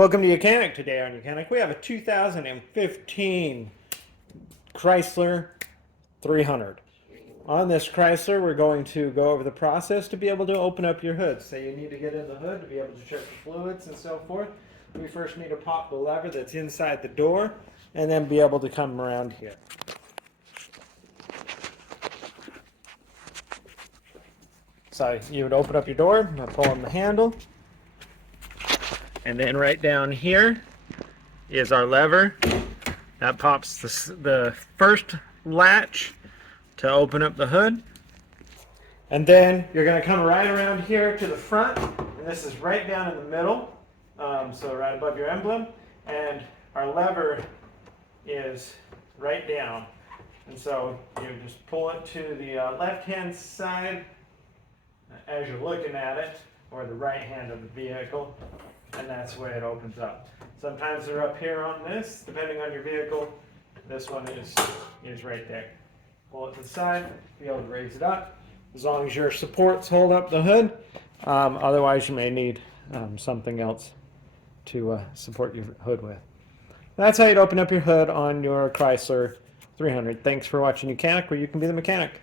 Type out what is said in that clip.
Welcome to Mechanic. Today on Mechanic, we have a 2015 Chrysler 300. On this Chrysler, we're going to go over the process to be able to open up your hood. Say you need to get in the hood to be able to check the fluids and so forth. We first need to pop the lever that's inside the door and then be able to come around here. So you would open up your door by pulling the handle. And then right down here is our lever. That pops the first latch to open up the hood. And then you're going to come right around here to the front. And this is right down in the middle, so right above your emblem. And our lever is right down. And so you just pull it to the left-hand side as you're looking at it, or the right hand of the vehicle. And that's the way it opens up. Sometimes they're up here on this, depending on your vehicle. This one is right there. Pull it to the side, be able to raise it up, as long as your supports hold up the hood. Otherwise, you may need something else to support your hood with. That's how you'd open up your hood on your Chrysler 300. Thanks for watching Mechanic, where you can be the mechanic.